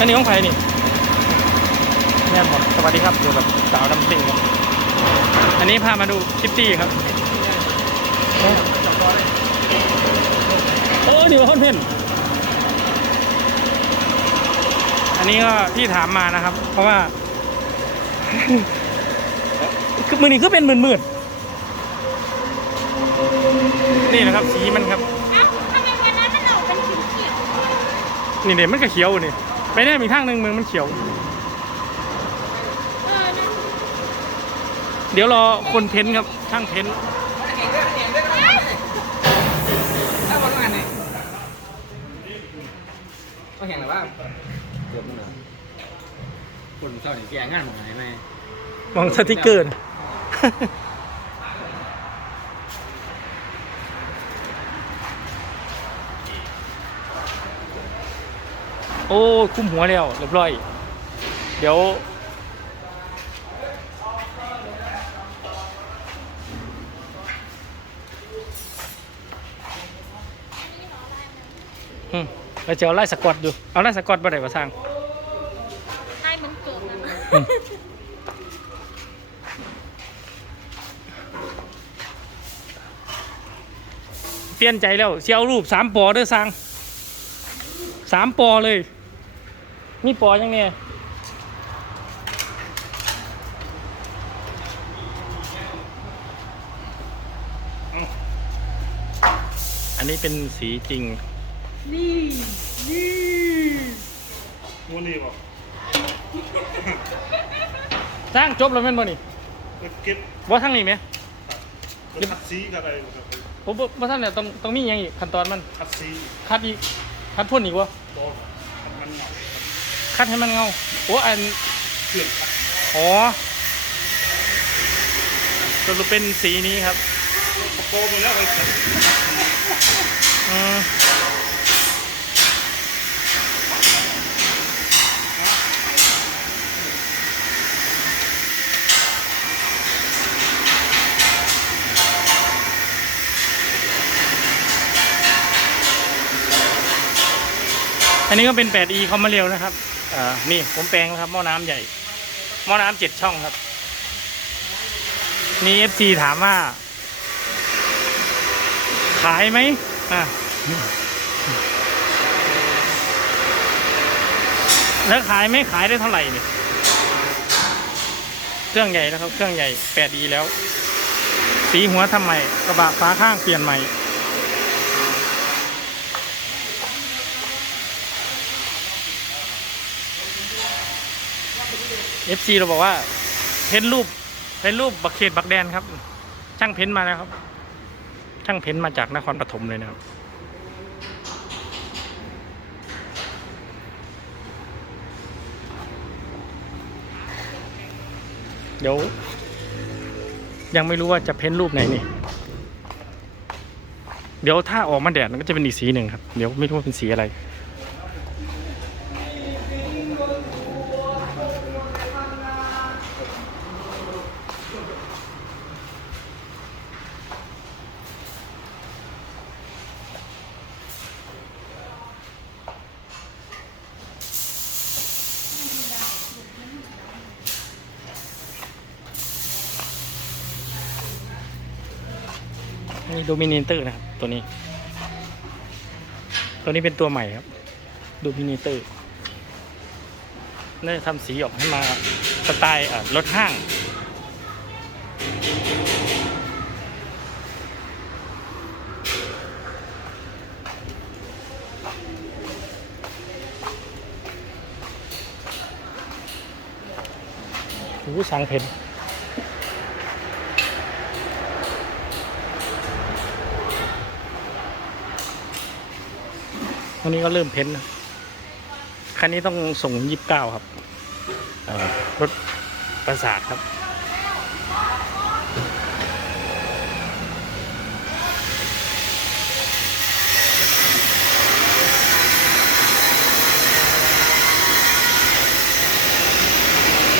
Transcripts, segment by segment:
อันนี้ของใครนี่แม่นหมดสวัสดีครับอยู่กับสาวดำซิงครับอันนี้พามาดูคิตตี้ครับ โอ้นี่ว่าคอนเทนต์อันนี้ก็ที่ถามมานะครับ เพราะว่าคือมือนี้ก็เป็นหมื่นๆนี่นะครับสีมันครับ เอ้าทำไมวันนั้นมันออกเป็นสีเขียวนี่เด็มันก็เขียวนี่ ไปได้มีทางหนึ่งมือมันเขียวเออนะเดี๋ยวรอคนเพ้นท์ครับช่างเพ้นท์ถ้าบอลงานเนี่ยก็เห็นหรือว่าเกือบหมดเลยคนเศร้าถึงแก่งานหมดไหนไหมมองสติกเกอร์ โอ้คุ้มหัวแล้วเรียบร้อย เดี๋ยว อืมเราจะเอาไล่สกอตดู เอาไล่สกอตมาไหนมาสร้างใช่มันเกิดนอืมเปลี่ยนใจแล้วเสียเอารูปสามปอเด้อสร้างสามปอเลย มีปอยังเนี่ยอันนี้เป็นสีจริง นี่นี่มูนี่บอกสร้างจบแล้วแม่นบ่นี่เก็บว่าทั้งนี้ไหมเป็นคัดซีกันอะไรครับผมว่าท่านเนี่ยต้องต้องมีอย่างอีกขั้นตอนมันคัดซีคัดอีกคัดพ่นอีกวะโดนมันเหงา คัดให้มันเงาโอ้อันอ๋อสรุปเป็นสีนี้ครับโกไปแล้วไปคัดอืมอันนี้ก็เป็น 8e คอมมาเรียวนะครับ อ่านี่ผมแปลงแล้วครับหม้อน้ำใหญ่หม้อน้ำเจ็ดช่องครับนี่ FC ถามว่า ขายไหมอะแล้วขายไหมขายได้เท่าไหร่เนี่ยเครื่องใหญ่นะครับ เครื่องใหญ่แปดดีแล้ว สีหัวทำใหม่กระบะฟ้าข้างเปลี่ยนใหม่ FC เราบอกว่า เพ้นรูป เพ้นรูปบักเขตบักแดนครับ ช่างเพ้นมาแล้วครับ ช่างเพ้นมาจากนครปฐมเลยนะครับเดี๋ยว ยังไม่รู้ว่าจะเพ้นรูปไหนนี่ เดี๋ยวถ้าออกมาแดดมันก็จะเป็นอีกสีหนึ่งครับ เดี๋ยวไม่รู้ว่าเป็นสีอะไร นี่โดมิเนเตอร์นะครับ ตัวนี้ ตัวนี้เป็นตัวใหม่ครับโดมิเนเตอร์น่าจะทำสีออกให้มาสไตล์รถห้างโอ้โหช้างเพน วันนี้ก็เริ่มเพ้นนะคันนี้ต้องส่งยี่สิบเก้าครับรถประสาทครับ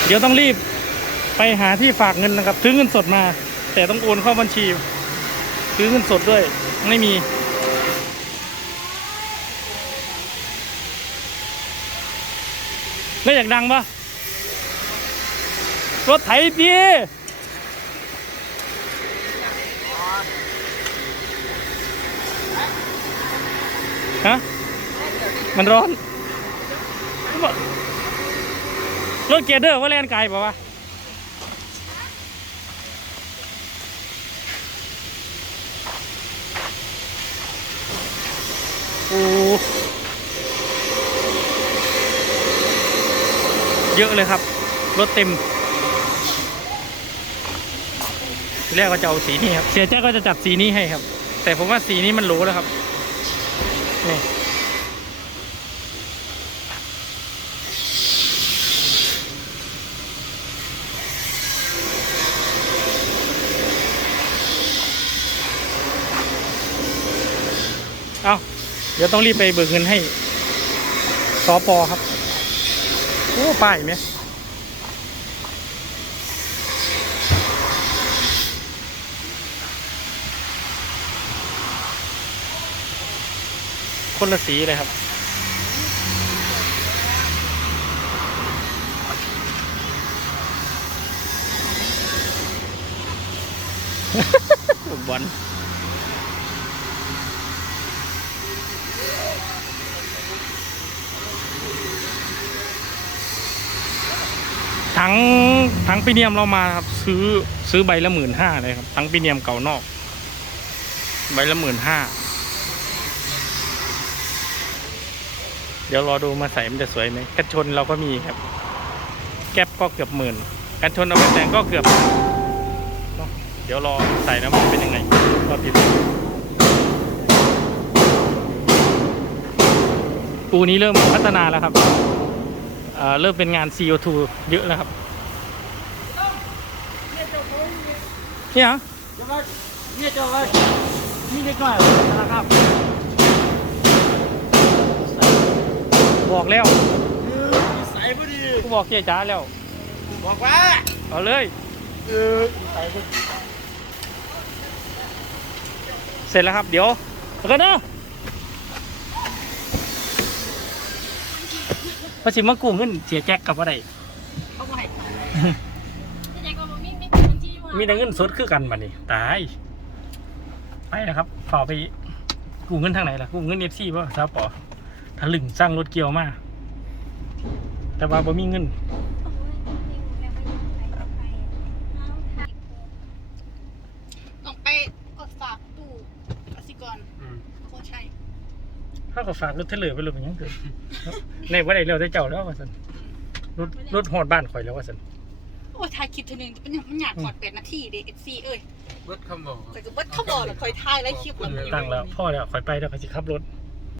เดี๋ยวต้องรีบไปหาที่ฝากเงินนะครับ ซื้อเงินสดมา แต่ต้องโอนเข้าบัญชี ซื้อเงินสดด้วย ไม่มี ไม่อยากดังปะรถไถดีฮะมันร้อน รถเกียร์เดอร์ว่าแลนไกลป่าวะ เยอะเลยครับ รถเต็มทีแรกก็จะเอาสีนี้ครับ เสียแจ้ก็จะจัดสีนี้ให้ครับ แต่ผมว่าสีนี้มันรู้แล้วครับนี่เอาเดี๋ยวต้องรีบไปเบิกเงินให้สอปอครับ โอ้ป้ายไหมคนละสีเลยครับ บอล ถังถังปีเนียมเรามาครับ ซื้อซื้อใบละหมื่นห้าเลยครับถังปีเนียมเก่านอก ใบละหมื่นห้าเดี๋ยวรอดูมาใส่มันจะสวยไหมกันชนเราก็มีครับ แก๊ปก็เกือบหมื่นกันชนเอาไปแต่งก็เกือบ เดี๋ยวรอใส่แล้วมันเป็นยังไงรอติดปูนี้เริ่มพัฒนาแล้วครับ เอ่อเริ่มเป็นงาน CO2 เยอะแล้วครับเนี่ยเหรอจะว่าเนี่ยจะว่านี่เด็กน้อยนะครับ บอกแล้วใส่พอดีกูบอกเจ๊จ๋าแล้ว บอกว่า เอาเลยเออใส่พอดีเสร็จแล้วครับ เดี๋ยวแล้วกันนะ พอสิมากู้เงินเสียแจ็คกับอะไรเขาไหวแต่ใจก็บอกมีมีคนที่ว่ามีแต่เงินสดคือกันบัดนี้ตายไปนะครับฝ่าไปกู้เงินทางไหนล่ะกู้เงินเอฟซีป่ะซาปอถลึงสร้างรถเกี่ยวมาแต่ว่าบ่มีเงิน ต้องไปกดฝากตู้กสิกรโคชัย เขาก็ฝากรถเทเลอร์ไปเลยเป็นหยังเกิดในว่าได้เร็วได้เจ้าแล้วว่าสันรถรถหอดบ้านข่อยแล้วว่าสันโอ้ยถ่ายคลิปเทีนึงเป็นอย่างมันอยากกอดแปดนาทีเด็กเอฟซีเอ้ยเบิดคำบอกแต่ก็เบิดเขาบอกเลยคอยถ่ายแล้วคลิปมันตั้งแล้วพ่อแล้วข่อยไปแล้วข่อยสิขับรถเ